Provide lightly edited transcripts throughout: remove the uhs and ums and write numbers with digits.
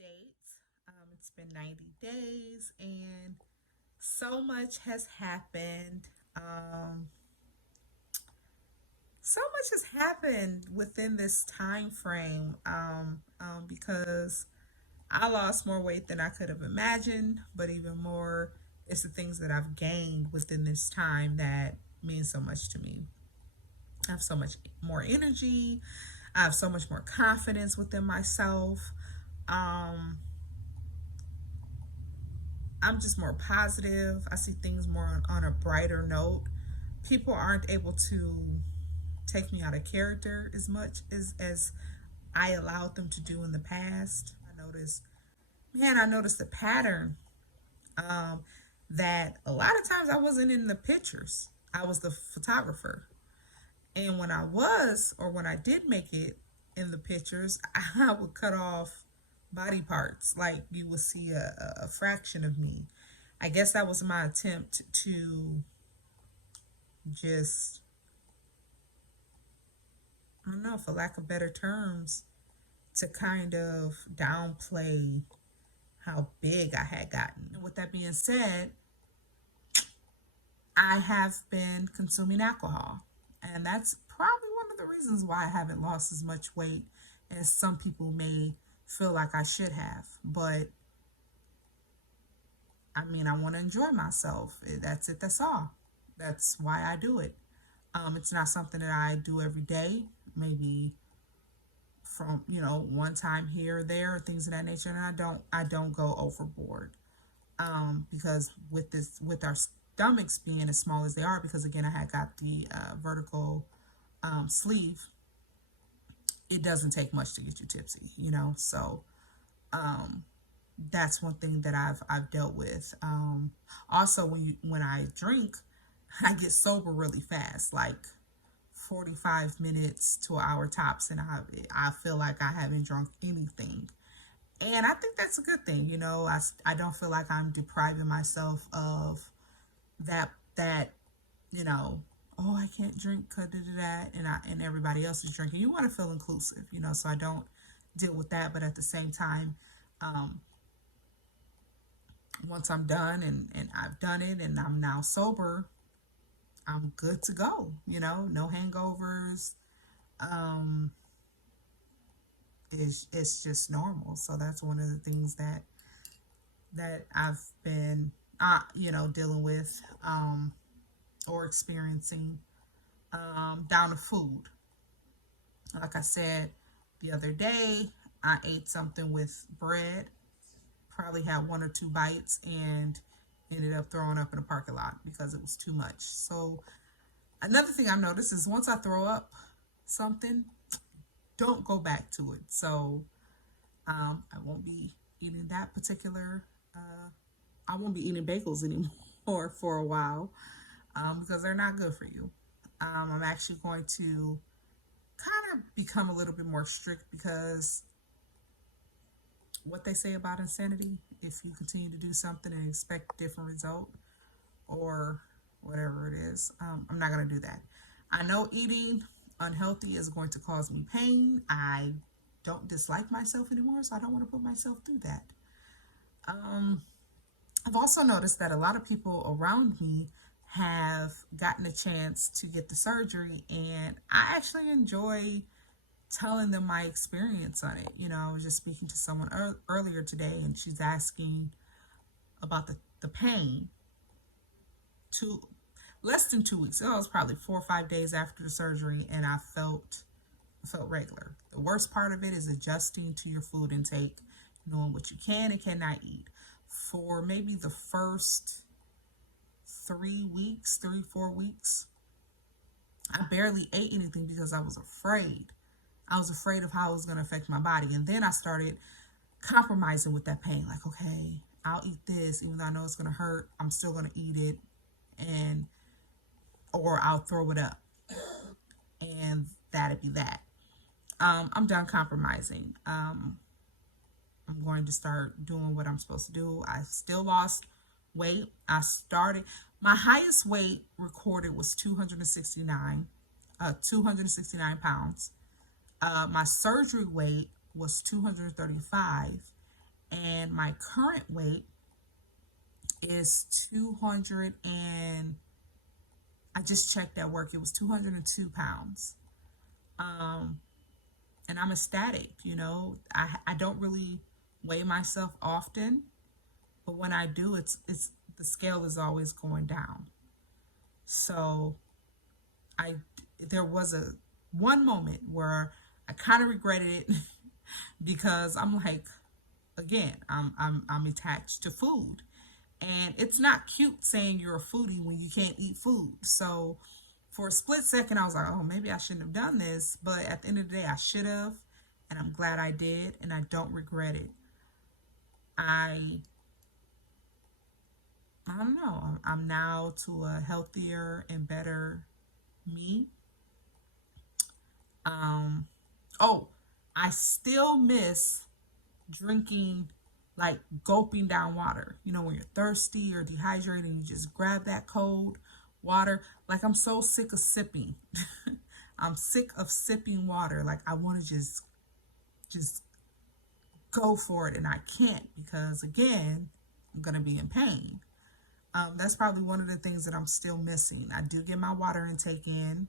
update. It's been 90 days and so much has happened. So much has happened within this time frame because I lost more weight than I could have imagined, but even more, it's the things that I've gained within this time that means so much to me. I have so much more energy. I have so much more confidence within myself. Um, I'm just more positive. I see things more on a brighter note. People aren't able to take me out of character as much as I allowed them to do in the past. I noticed the pattern um, that a lot of times I wasn't in the pictures. I was the photographer. And when I was, or when I did make it in the pictures, I would cut off body parts. Like you would see a fraction of me. I guess that was my attempt to just, I don't know, for lack of better terms, to kind of downplay how big I had gotten. And with that being said, I have been consuming alcohol. And that's probably one of the reasons why I haven't lost as much weight as some people may feel like I should have. But I mean, I want to enjoy myself. That's it. That's all. That's why I do it. It's not something that I do every day. Maybe from one time here or there, or things of that nature. And I don't go overboard. Because with our stomachs being as small as they are, because again I had got the vertical sleeve. It doesn't take much to get you tipsy. So um, that's one thing that I've dealt with. Also, when I drink, I get sober really fast, like 45 minutes to an hour tops, and I feel like I haven't drunk anything. And I think that's a good thing. I don't feel like I'm depriving myself of that, you know, oh, I can't drink because of that, and everybody else is drinking. You want to feel inclusive. So I don't deal with that. But at the same time, um, once I'm done and I've done it and I'm now sober, I'm good to go. No hangovers. Um, it's just normal. So that's one of the things that I've been dealing with or experiencing down to food. Like I said the other day, I ate something with bread, probably had one or two bites, and ended up throwing up in a parking lot because it was too much. So another thing I noticed is once I throw up something, don't go back to it. So I won't be eating that particular. I won't be eating bagels anymore for a while because they're not good for you. I'm actually going to kind of become a little bit more strict because what they say about insanity, if you continue to do something and expect a different result or whatever it is, I'm not going to do that. I know eating unhealthy is going to cause me pain. I don't dislike myself anymore, so I don't want to put myself through that. Um, I've also noticed that a lot of people around me have gotten a chance to get the surgery, and I actually enjoy telling them my experience on it. I was just speaking to someone earlier today, and she's asking about the pain. Two Less than 2 weeks ago, it was probably 4 or 5 days after the surgery, and I felt regular. The worst part of it is adjusting to your food intake, knowing what you can and cannot eat. For maybe the first 3 weeks, 4 weeks, I barely ate anything because I was afraid. I was afraid of how it was going to affect my body. And then I started compromising with that pain. Like, okay, I'll eat this, even though I know it's going to hurt. I'm still going to eat it, and or I'll throw it up, and that'd be that. I'm done compromising. I'm going to start doing what I'm supposed to do. I still lost weight. My highest weight recorded was 269 pounds. My surgery weight was 235, And my current weight is 200 and I just checked at work. It was 202 pounds. Um, and I'm ecstatic, you know. I don't really weigh myself often, but when I do, it's the scale is always going down. So I there was a one moment where I kind of regretted it because I'm like, again, I'm attached to food. And it's not cute saying you're a foodie when you can't eat food. So for a split second, I was like, oh, maybe I shouldn't have done this. But at the end of the day, I should have. And I'm glad I did. And I don't regret it. I, I don't know. I'm now to a healthier and better me. Um, oh, I still miss drinking, like gulping down water. You know, when you're thirsty or dehydrated and you just grab that cold water. Like, I'm so sick of sipping. I'm sick of sipping water. Like, I want to just go for it, and I can't because, again, I'm going to be in pain. That's probably one of the things that I'm still missing. I do get my water intake in.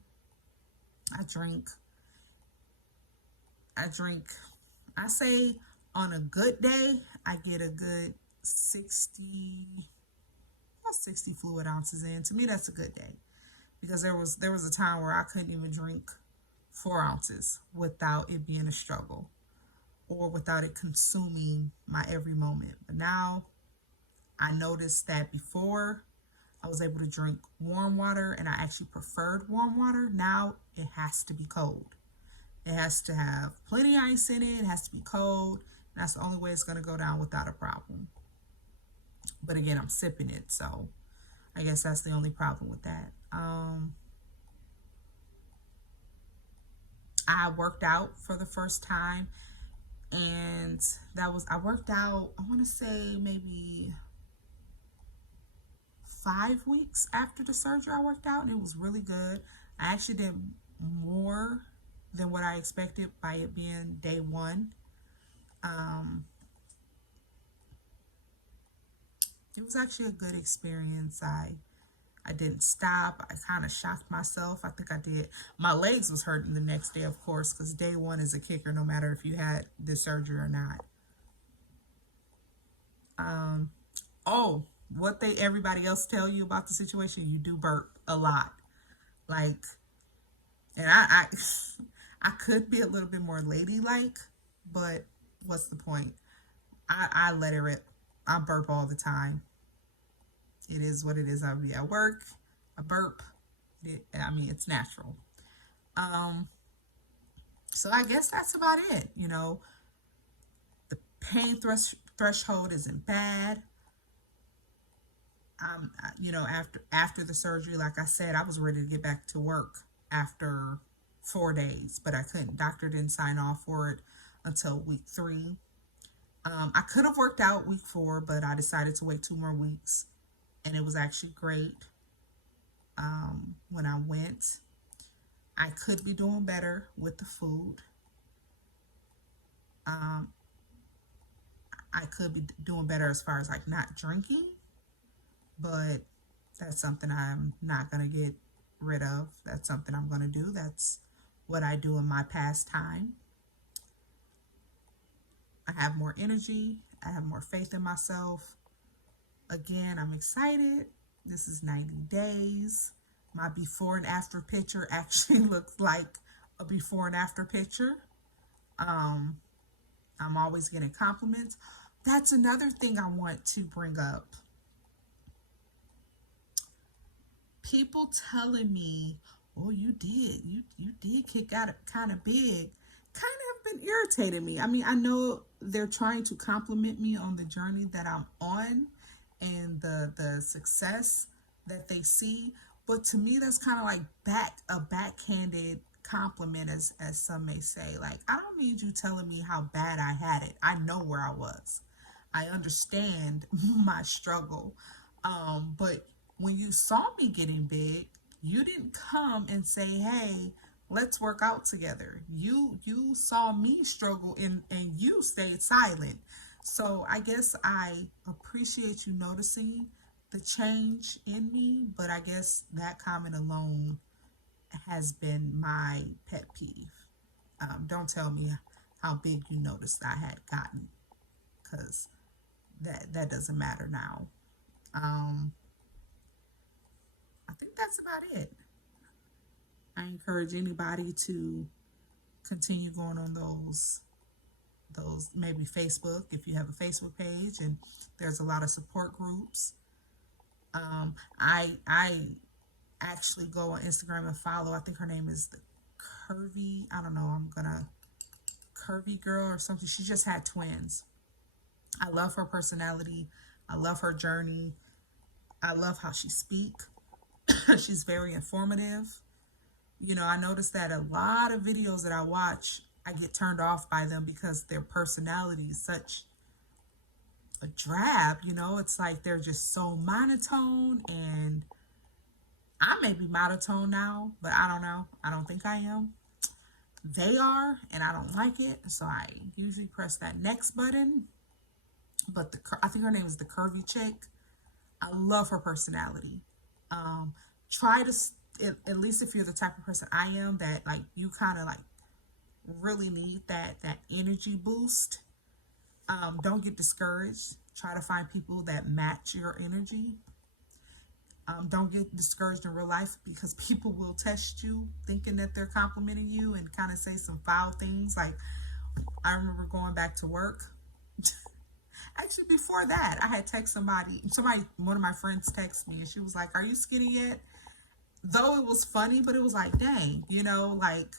I drink I drink, I say on a good day, I get a good 60 fluid ounces in. To me, that's a good day because there was a time where I couldn't even drink 4 ounces without it being a struggle or without it consuming my every moment. But now I noticed that before I was able to drink warm water and I actually preferred warm water. Now it has to be cold. It has to have plenty of ice in it. It has to be cold. That's the only way it's going to go down without a problem. But again, I'm sipping it, so I guess that's the only problem with that. I worked out for the first time, and I worked out, I want to say maybe 5 weeks after the surgery. I worked out, and it was really good. I actually did more than what I expected by it being day one. It was actually a good experience. I didn't stop. I kind of shocked myself. I think I did. My legs was hurting the next day, of course, because day one is a kicker no matter if you had the surgery or not. Oh, what they everybody else tell you about the situation, you do burp a lot. Like, and I could be a little bit more ladylike, but what's the point? I let it rip. I burp all the time. It is what it is. I'll be at work, I burp. It's natural. Um, so I guess that's about it. You know, the pain threshold isn't bad. After the surgery, like I said, I was ready to get back to work after 4 days, but I couldn't. Doctor didn't sign off for it until week 3. I could have worked out week 4, but I decided to wait 2 more weeks, and it was actually great. When I went, I could be doing better with the food. Um, I could be doing better as far as like not drinking, but that's something I'm not going to get rid of. That's something I'm going to do. That's what I do in my pastime. I have more energy. I have more faith in myself. Again, I'm excited. This is 90 days. My before and after picture actually looks like a before and after picture. Um, I'm always getting compliments. That's another thing I want to bring up. People telling me, "Oh, you did kick out kind of big," kind of been irritating me. I mean, I know they're trying to compliment me on the journey that I'm on and the success that they see, but to me that's kind of like a backhanded compliment, as some may say. Like, I don't need you telling me how bad I had it. I know where I was. I understand my struggle. But when you saw me getting big, you didn't come and say, "Hey, let's work out together." You saw me struggle and you stayed silent. So I guess I appreciate you noticing the change in me, but I guess that comment alone has been my pet peeve. Don't tell me how big you noticed I had gotten, because that doesn't matter now. Um, I think that's about it. I encourage anybody to continue going on those maybe Facebook, if you have a Facebook page, and there's a lot of support groups. I actually go on Instagram and follow. I think her name is the Curvy. I don't know. I'm gonna Curvy Girl or something. She just had twins. I love her personality. I love her journey. I love how she speaks. She's very informative. I noticed that a lot of videos that I watch, I get turned off by them because their personality is such a drab. It's like they're just so monotone, and I may be monotone now, but I don't know. I don't think I am. They are, and I don't like it, so I usually press that next button. But I think her name is the Curvy Chick. I love her personality. Um, Try to, at least if you're the type of person I am, that like you kind of like really need that energy boost. Don't get discouraged. Try to find people that match your energy. Don't get discouraged in real life, because people will test you thinking that they're complimenting you and kind of say some foul things. Like, I remember going back to work. Actually, before that, I had text somebody, one of my friends texted me, and she was like, "Are you skinny yet?" Though it was funny, but it was like, dang, like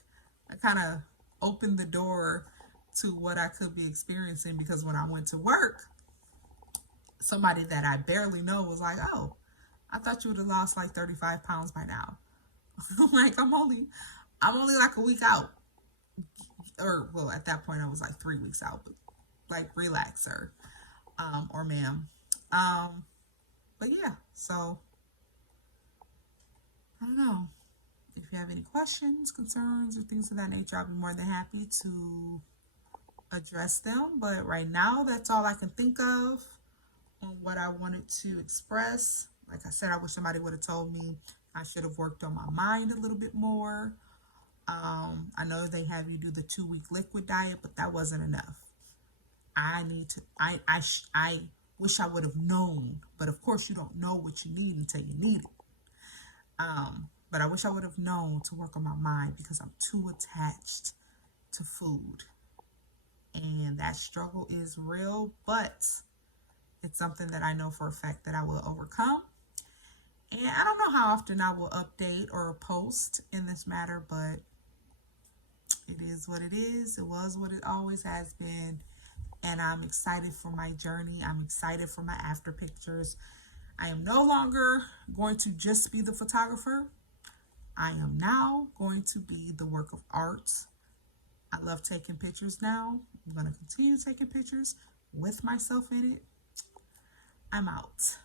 I kind of opened the door to what I could be experiencing, because when I went to work, somebody that I barely know was like, "Oh, I thought you would have lost like 35 pounds by now." Like, I'm only like a week out. Or, well, at that point I was like 3 weeks out, but like, relax, sir, or ma'am. Um, but yeah, so I don't know. If you have any questions, concerns, or things of that nature, I'll be more than happy to address them. But right now, that's all I can think of on what I wanted to express. Like I said, I wish somebody would have told me I should have worked on my mind a little bit more. I know they have you do the 2 week liquid diet, but that wasn't enough. I need to. I wish I would have known, but of course, you don't know what you need until you need it. But I wish I would have known to work on my mind, because I'm too attached to food, and that struggle is real, but it's something that I know for a fact that I will overcome. And I don't know how often I will update or post in this matter, but it is what it is. It was what it always has been. And I'm excited for my journey. I'm excited for my after pictures. I am no longer going to just be the photographer. I am now going to be the work of art. I love taking pictures now. I'm going to continue taking pictures with myself in it. I'm out.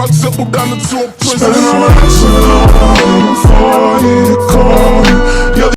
my temple down into a prison. Spending all my nights alone before you call me.